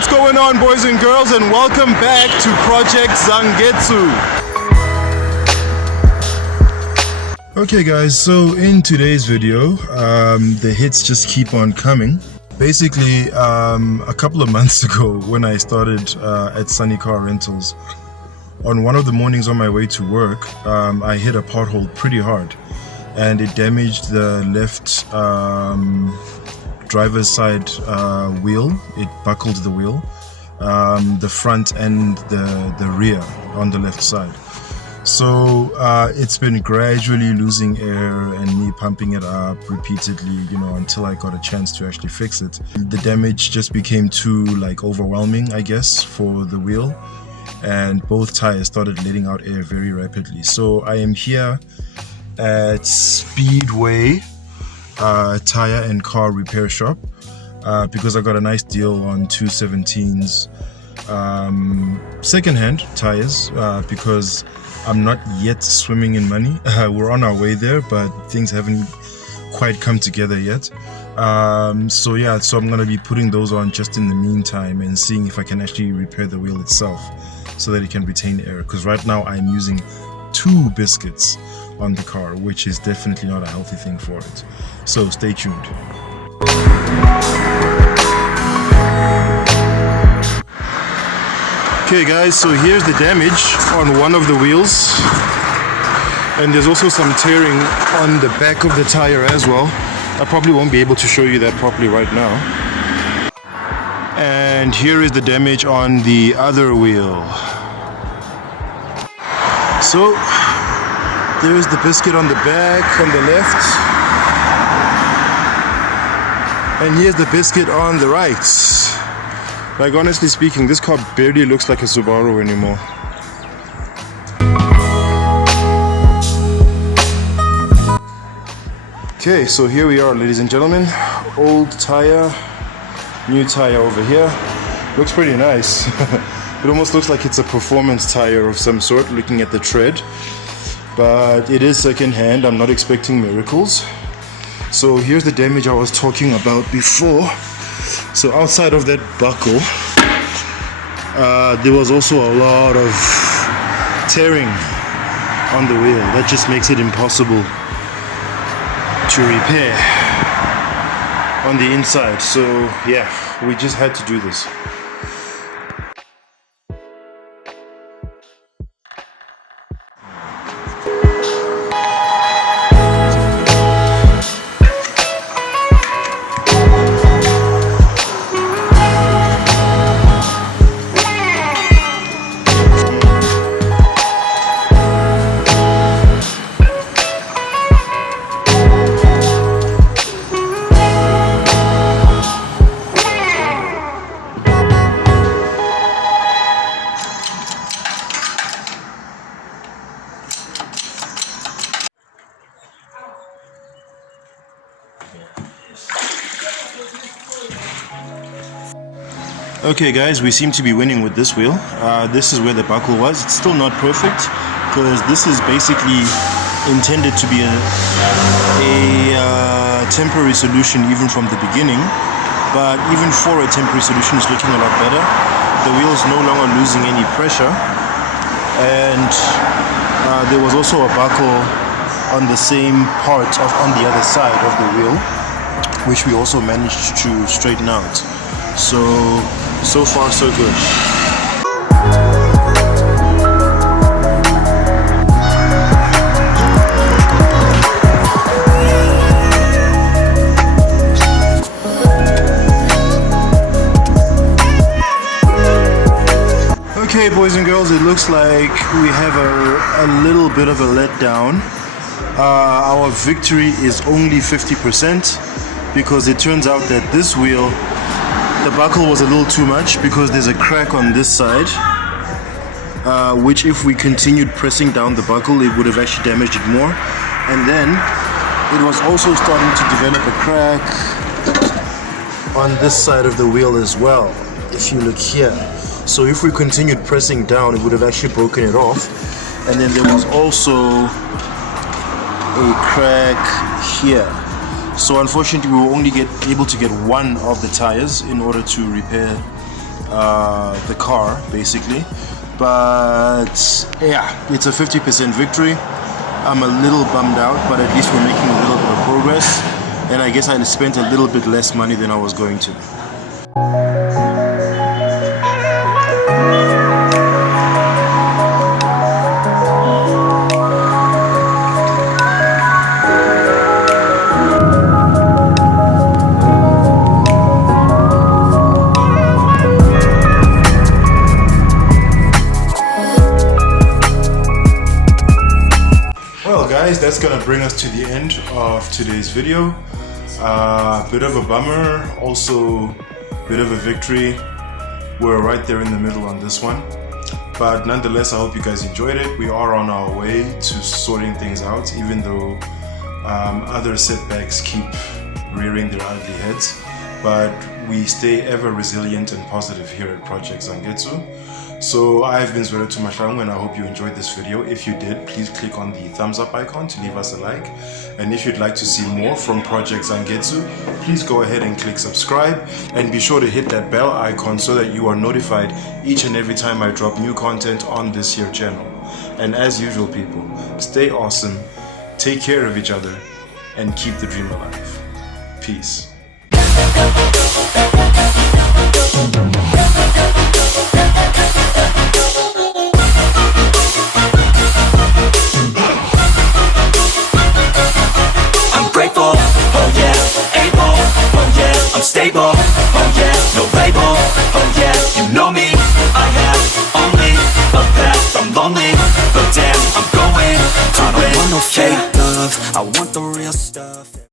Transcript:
What's going on, boys and girls, and welcome back to Project Zangetsu. Okay guys, so in today's video, the hits just keep on coming. Basically, a couple of months ago when I started at Sunny Car Rentals, on one of the mornings on my way to work, I hit a pothole pretty hard and it damaged the left driver's side wheel. It buckled the wheel, the front and the rear on the left side. So it's been gradually losing air and me pumping it up repeatedly, you know, until I got a chance to actually fix it. The damage just became too overwhelming, I guess, for the wheel, and both tires started letting out air very rapidly. So I am here at Speedway tire and car repair shop because I got a nice deal on 217s second-hand tires because I'm not yet swimming in money. We're on our way there, but things haven't quite come together yet. So I'm gonna be putting those on just in the meantime and seeing if I can actually repair the wheel itself so that it can retain air, because right now I'm using 2 biscuits on the car, which is definitely not a healthy thing for it. So stay tuned. Okay guys, so here's the damage on one of the wheels, and there's also some tearing on the back of the tire as well. I probably won't be able to show you that properly right now. And here is the damage on the other wheel. So there's the biscuit on the back on the left, and here's the biscuit on the right. Like, honestly speaking, this car barely looks like a Subaru anymore. Okay, so here we are, ladies and gentlemen. Old tire, new tire over here. Looks pretty nice. It almost looks like it's a performance tire of some sort, looking at the tread. But it is second hand, I'm not expecting miracles. So here's the damage I was talking about before. So outside of that buckle, there was also a lot of tearing on the wheel. That just makes it impossible to repair on the inside. So yeah, we just had to do this. Okay guys, we seem to be winning with this wheel. This is where the buckle was. It's still not perfect because this is basically intended to be a temporary solution even from the beginning. But even for a temporary solution, it's looking a lot better. The wheel is no longer losing any pressure. And there was also a buckle on the same part on the other side of the wheel, which we also managed to straighten out. So far so good. Okay boys and girls, it looks like we have a little bit of a letdown. Our victory is only 50% because it turns out that this wheel, the buckle was a little too much because there's a crack on this side, which if we continued pressing down the buckle, it would have actually damaged it more. And then it was also starting to develop a crack on this side of the wheel as well, if you look here. So if we continued pressing down, it would have actually broken it off. And then there was also a crack here. So unfortunately we were only able to get one of the tires in order to repair the car basically. But yeah, it's a 50% victory. I'm a little bummed out, but at least we're making a little bit of progress, and I guess I spent a little bit less money than I was going to. Well guys, that's gonna bring us to the end of today's video. Bit of a bummer, also bit of a victory. We're right there in the middle on this one, but nonetheless I hope you guys enjoyed it. We are on our way to sorting things out, even though other setbacks keep rearing their ugly heads, but we stay ever resilient and positive here at Project Zangetsu. So I've been SUBARU Impreza, and I hope you enjoyed this video. If you did, please click on the thumbs up icon to leave us a like. And if you'd like to see more from Project Zangetsu, please go ahead and click subscribe, and be sure to hit that bell icon so that you are notified each and every time I drop new content on this here channel. And as usual people, stay awesome, take care of each other, and keep the dream alive. Peace. I'm stable, oh yeah, no label, oh yeah, you know me, I have only a path, I'm lonely, but damn, I'm going to win. I don't want no fake love, I want the real stuff.